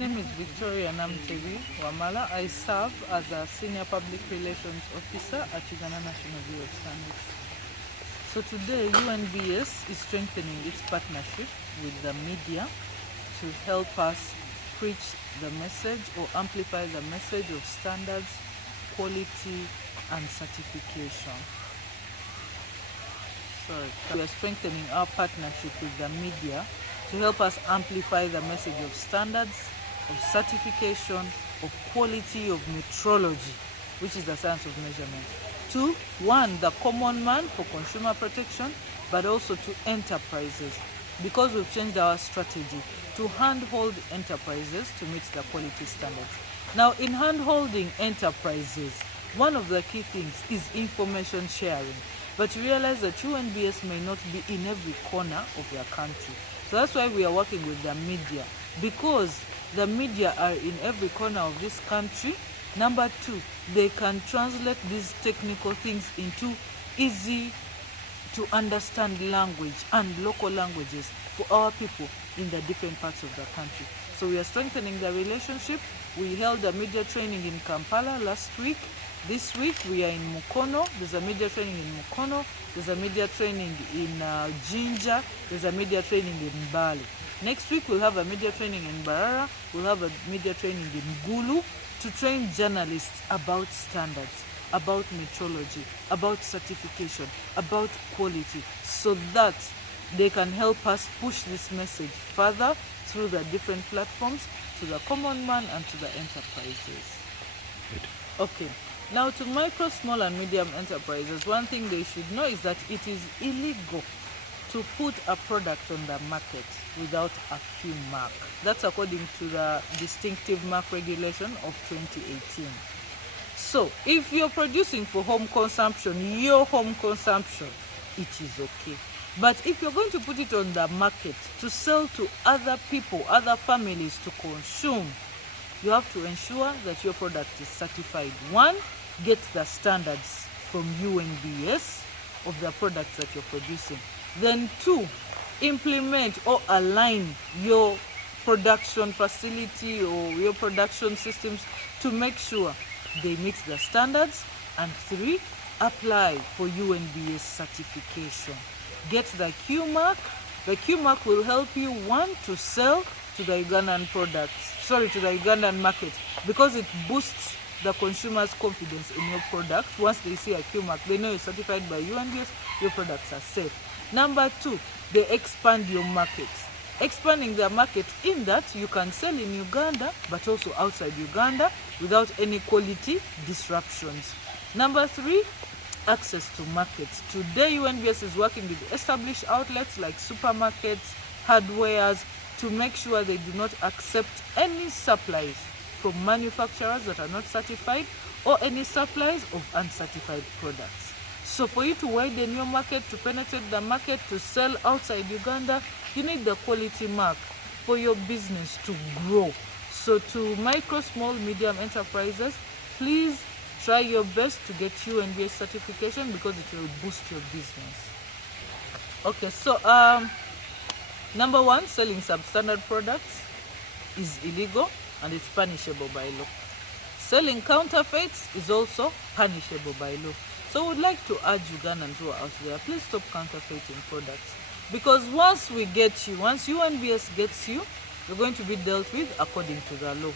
My name is Victoria Namtevi Wamala. I serve as a Senior Public Relations Officer at Uganda National Bureau of Standards. So today, UNBS is strengthening its partnership with the media to help us preach the message or amplify the message of standards, quality, and certification. We are strengthening our partnership with the media to help us amplify the message of standards, of certification, of quality, of metrology, which is the science of measurement. To one, the common man for consumer protection, but also to enterprises, because we've changed our strategy to handhold enterprises to meet the quality standards. Now, in handholding enterprises, one of the key things is information sharing. But you realize that UNBS may not be in every corner of your country. So that's why we are working with the media, because the media are in every corner of this country. Number two, they can translate these technical things into easy to understand language and local languages for our people in the different parts of the country. So we are strengthening the relationship. We held a media training in Kampala last week. This week we are in Mukono. There's a media training in Mukono. There's a media training in Jinja. There's a media training in Mbale. Next week we'll have a media training in Barara. We'll have a media training in Gulu to train journalists about standards, about metrology, about certification, about quality, so that they can help us push this message further through the different platforms to the common man and to the enterprises. Good. Okay. Now, to micro, small and medium enterprises, one thing they should know is that it is illegal to put a product on the market without a Q mark. That's according to the distinctive mark regulation of 2018. So, if you're producing for home consumption, your home consumption, it is okay. But if you're going to put it on the market to sell to other people, other families to consume, you have to ensure that your product is certified. One, get the standards from UNBS of the products that you're producing. Then two, implement or align your production facility or your production systems to make sure they meet the standards. And three, apply for UNBS certification. Get the Q mark. The Q mark will help you, one, to sell to the Ugandan to the Ugandan market, because it boosts the consumer's confidence in your product. Once they see a Q mark, they know you're certified by UNBS, your products are safe. Number two, they expand your markets. Expanding their market in that you can sell in Uganda, but also outside Uganda without any quality disruptions. Number three, access to markets. Today, UNBS is working with established outlets like supermarkets, hardwares, to make sure they do not accept any supplies from manufacturers that are not certified or any supplies of uncertified products. So for you to widen your market, to penetrate the market, to sell outside Uganda, you need the quality mark for your business to grow. So to micro, small, medium enterprises, please try your best to get UNBS certification, because it will boost your business. Okay, so number one, selling substandard products is illegal and it's punishable by law. Selling counterfeits is also punishable by law. So I would like to urge Ugandans who are out there, please stop counterfeiting products. Because once we get you, once UNBS gets you, you're going to be dealt with according to the law.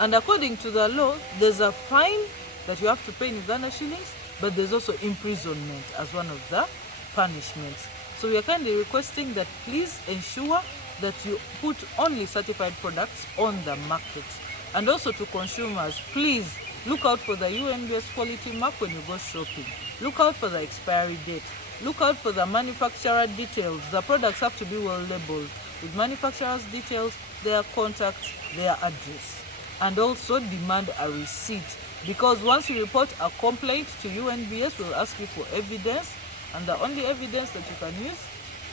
And according to the law, there's a fine that you have to pay in Uganda shillings, but there's also imprisonment as one of the punishments. So we are kindly requesting that please ensure that you put only certified products on the market. And also to consumers, please look out for the UNBS quality mark when you go shopping. Look out for the expiry date. Look out for the manufacturer details. The products have to be well labeled with manufacturer's details, their contact, their address. And also demand a receipt, because once you report a complaint to UNBS, we'll ask you for evidence, and the only evidence that you can use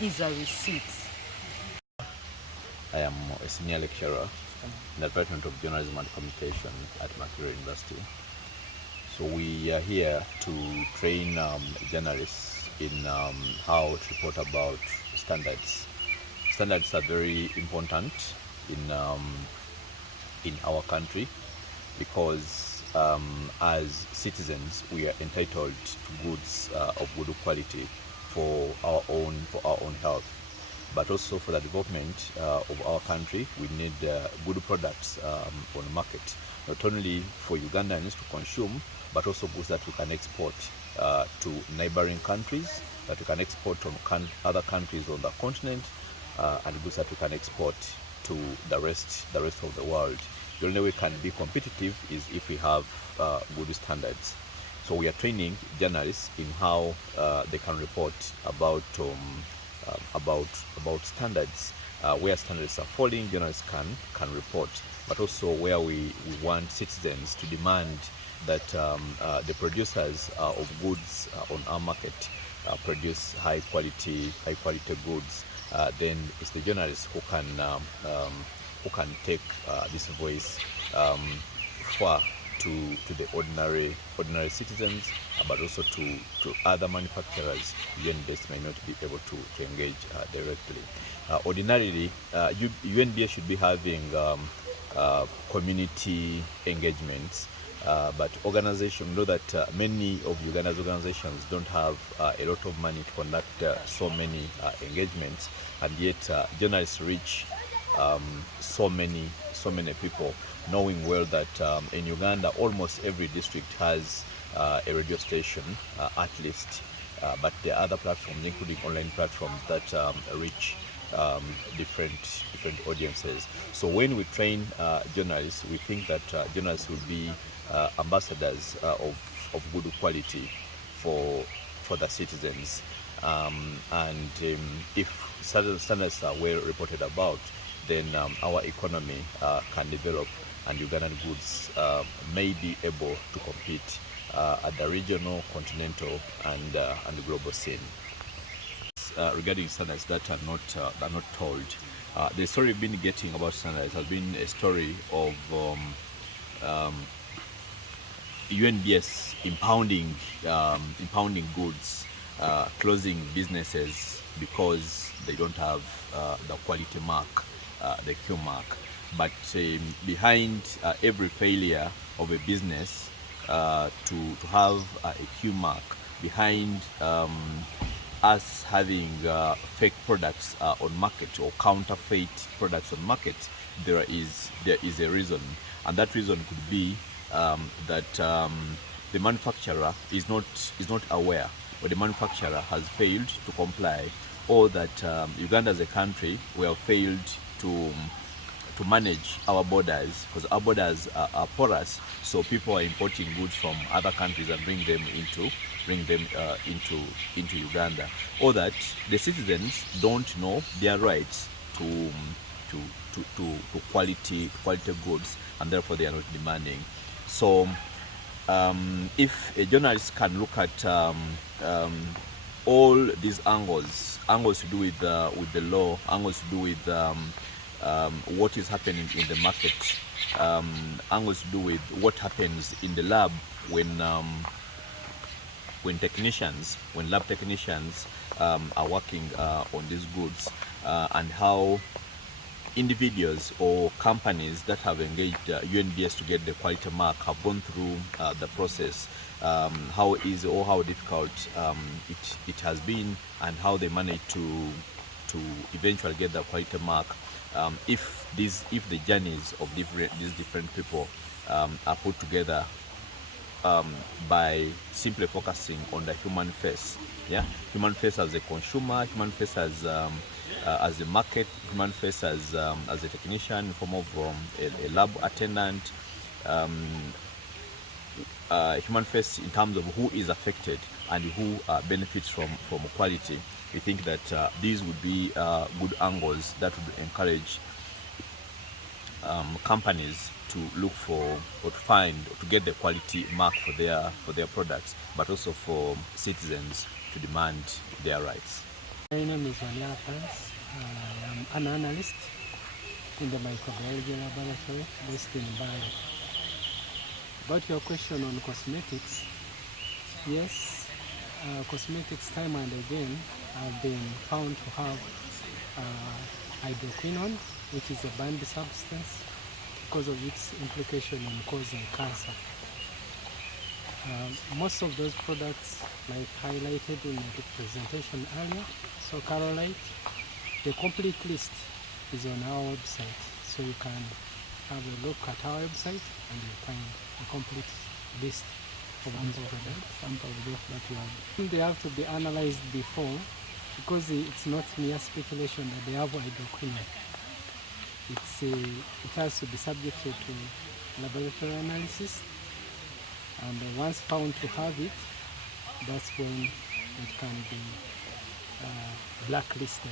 is a receipt. I am a senior lecturer in the Department of Journalism and Communication at Makerere University. So we are here to train journalists in how to report about standards. Standards are very important in in our country, because as citizens we are entitled to goods of good quality for our own health, but also for the development of our country. We need good products on the market, not only for Ugandans to consume, but also goods that we can export to neighboring countries, that we can export to other countries on the continent, and goods that we can export to the rest of the world. The only way we can be competitive is if we have good standards. So we are training journalists in how they can report about standards. Where standards are falling, journalists can report, but also where we want citizens to demand that the producers of goods on our market produce high quality goods. Then it's the journalists who can take this voice far to the ordinary citizens, but also to other manufacturers UNBS may not be able to engage directly. Ordinarily, UNBS should be having community engagements, but organizations know that many of Uganda's organizations don't have a lot of money to conduct so many engagements, and yet journalists reach so many people, knowing well that in Uganda almost every district has a radio station at least, but there are other platforms, including online platforms, that reach different audiences. So when we train journalists, we think that journalists will be ambassadors of good quality for the citizens, and if standards are well reported about, then our economy can develop, and Ugandan goods may be able to compete at the regional, continental, and global scene. Regarding standards that are not told, the story we've been getting about standards has been a story of UNBS impounding goods, closing businesses because they don't have the quality mark, the Q mark. But behind every failure of a business to have a Q mark, behind us having fake products on market or counterfeit products on market, there is a reason, and that reason could be that the manufacturer is not aware, or the manufacturer has failed to comply, or that Uganda as a country, we have failed to manage our borders, because our borders are porous, so people are importing goods from other countries and bring them into Uganda, or that the citizens don't know their rights to quality goods, and therefore they are not demanding. So if a journalist can look at all these angles to do with the law, angles to do with what is happening in the market, angles to do with what happens in the lab when lab technicians are working on these goods, and how individuals or companies that have engaged UNBS to get the quality mark have gone through the process, how easy or how difficult it has been, and how they managed to eventually get the quality mark. If the journeys of these different people are put together by simply focusing on the human face, human face as a consumer, human face as a market, human face as a technician in form of a lab attendant, human face in terms of who is affected and who benefits from quality. We think that these would be good angles that would encourage companies to look for, or to find, or to get the quality mark for their products, but also for citizens to demand their rights. My name is Wanya Pans. I'm an analyst in the microbiology laboratory based in Mbale. About your question on cosmetics, yes, cosmetics time and again have been found to have hydroquinone, which is a banned substance, because of its implication in causing cancer. Most of those products, like highlighted in the presentation earlier, so Carolite, the complete list is on our website, so you can have a look at our website and you'll find a complete list of these products. Some of those that you have. They have to be analyzed before, because it's not mere speculation that they have hydroquinone. It has to be subjected to laboratory analysis, and once found to have it, that's when it can be blacklisted.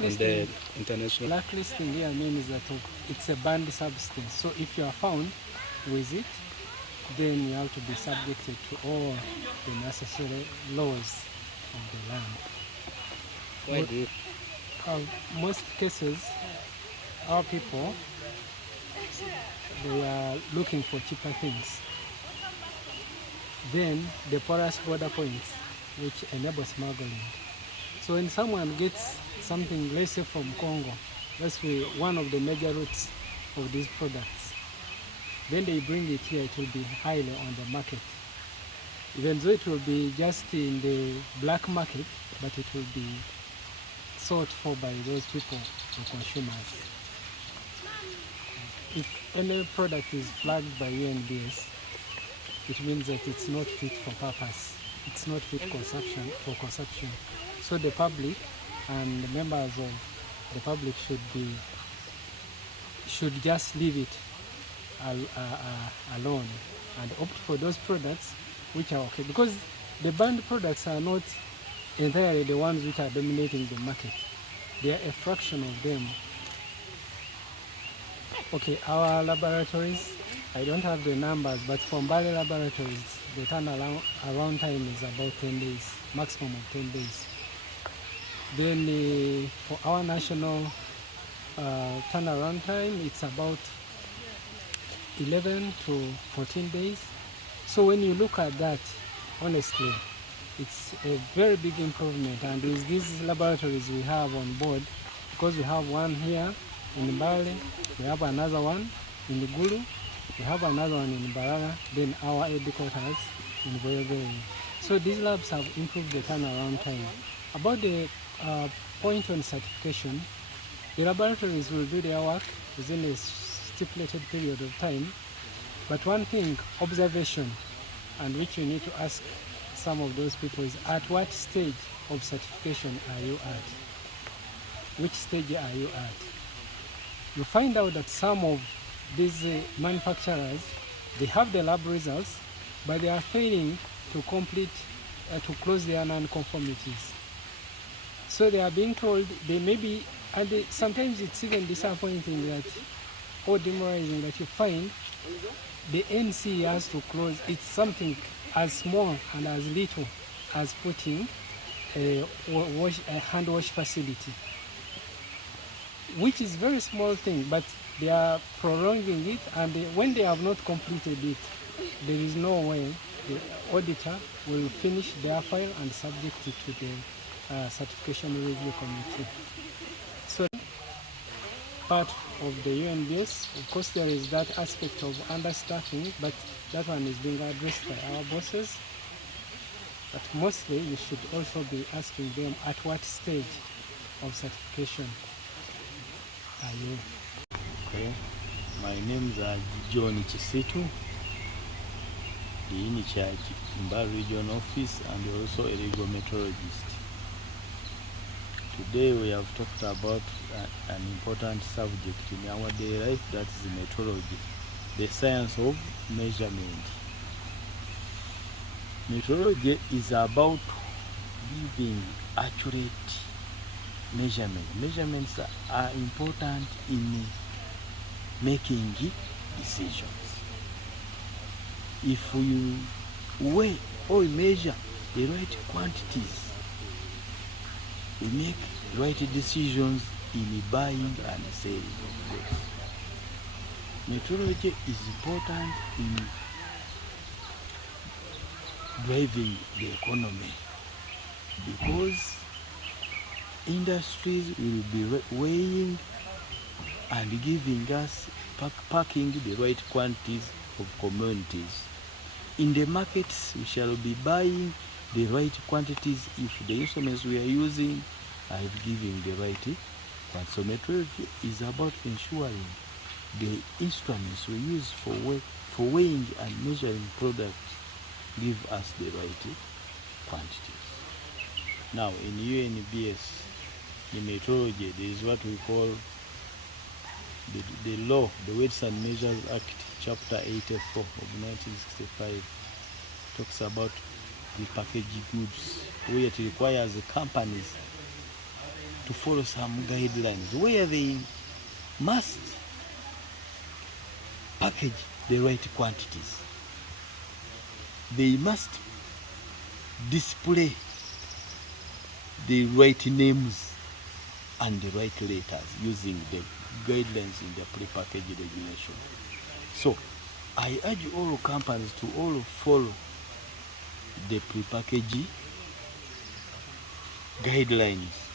And the international blacklisting here means that it's a banned substance. So if you are found with it, then you have to be subjected to all the necessary laws of the land. Why do you? Most cases, our people, they are looking for cheaper things. Then the porous border points, which enable smuggling. So when someone gets something, let's say from Congo, that's one of the major routes of these products, then they bring it here, it will be highly on the market. Even though it will be just in the black market, but it will be sought for by those people, the consumers. If any product is flagged by UNBS, it means that it's not fit for purpose. It's not fit for consumption. So the public and the members of the public should just leave it alone and opt for those products which are okay. Because the banned products are not entirely the ones which are dominating the market. They are a fraction of them. Okay, our laboratories, I don't have the numbers, but for Mbale laboratories, the turnaround time is about 10 days, maximum of 10 days. Then for our national turnaround time, it's about 11 to 14 days. So when you look at that, honestly, it's a very big improvement. And with these laboratories we have on board, because we have one here in Mbale, we have another one in Gulu, we have another one in Barara, then our headquarters in Mbale. So these labs have improved the turnaround time. About the point on certification, the laboratories will do their work within a stipulated period of time. But one thing, observation, and which you need to ask some of those people is, at what stage of certification are you at? Which stage are you at? You find out that some of these manufacturers, they have the lab results, but they are failing to to close their non-conformities. So they are being told they may be, and sometimes it's even disappointing that, or demoralizing that you find the NC has to close. It's something as small and as little as putting a hand wash facility, which is very small thing, but they are prolonging it, and when they have not completed it, there is no way the auditor will finish their file and subject it to the certification review committee. So part of the UNBS, of course there is that aspect of understaffing, but that one is being addressed by our bosses. But mostly you should also be asking them, at what stage of certification are you? Okay, my name is John Chisitu, the in charge Mbale region office and also a legal metrologist. Today we have talked about an important subject in our daily life, that is metrology, the science of measurement. Metrology is about giving accurate measurement. Measurements are important in making decisions. If you weigh or measure the right quantities, we make right decisions in buying and selling goods. Metrology is important in driving the economy, because industries will be weighing and giving us packing the right quantities of commodities. In the markets, we shall be buying the right quantities if the instruments we are using are giving the right quantity. So metrology is about ensuring the instruments we use for weighing and measuring products give us the right quantities. Now in UNBS, in metrology, there is what we call the law, the Weights and Measures Act, Chapter 84 of 1965, talks about the packaged goods, where it requires the companies to follow some guidelines where they must package the right quantities. They must display the right names and the right letters using the guidelines in the pre-packaged regulation. So I urge all companies to all follow the pre-packaged guidelines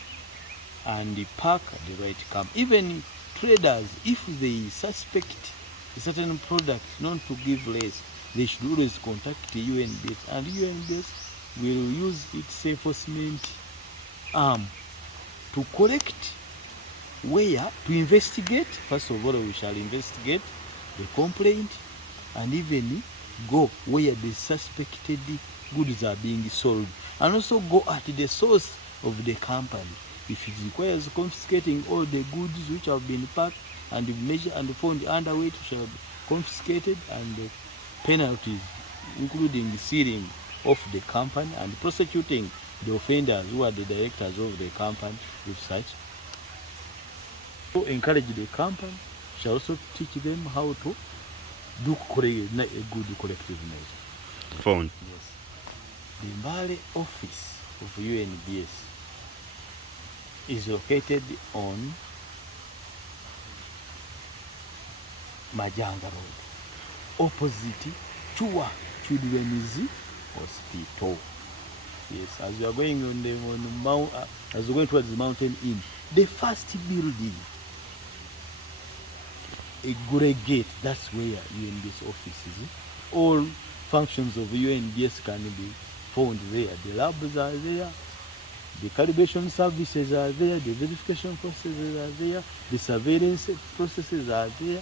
and pack the right even traders, if they suspect a certain product not to give less, they should always contact the UNBS, and UNBS will use its enforcement arm to correct where to investigate. First of all, we shall investigate the complaint and even go where the suspected goods are being sold, and also go at the source of the company. If it requires confiscating all the goods which have been packed and measured and found underweight, shall be confiscated, and the penalties, including sealing of the company and prosecuting the offenders who are the directors of the company with such. To encourage the company, shall also teach them how to do a good collective measure. Phone. Yes. The Mbale office of UNBS is located on Majanga Road, opposite Chua Children's Hospital. Yes, as we are going on the as we're going towards the mountain inn, the first building, a grey gate, that's where UNBS office is. All functions of UNBS can be found there. The labs are there, the calibration services are there, the verification processes are there, the surveillance processes are there.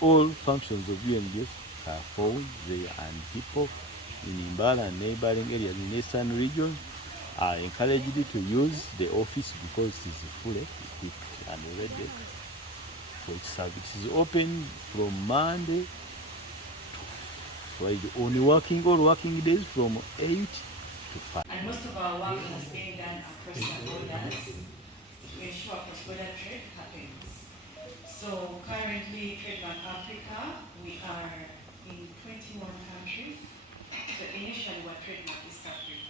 All functions of UNBS are found there, and people in Mbale and neighboring areas in the Eastern region are encouraged to use the office because it is fully equipped and ready for its service. It is open from Monday to Friday, all working days from 8 to 5. And most of our work is being done across the borders to ensure cross-border trade happens. So currently, Trademark Africa, we are in 21 countries. So initially we're Trademark East Africa,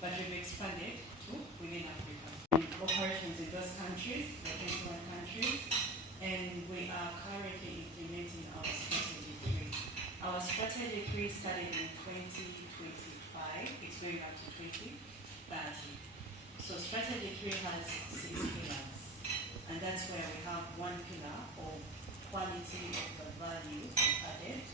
but we've expanded to within Africa. Operations in those countries, the 21 countries, and we are currently implementing our Strategy 3. Our Strategy 3 started in 2025, it's going up to 2030. So Strategy 3 has 6 pillars, and that's where we have one pillar of quality of the value added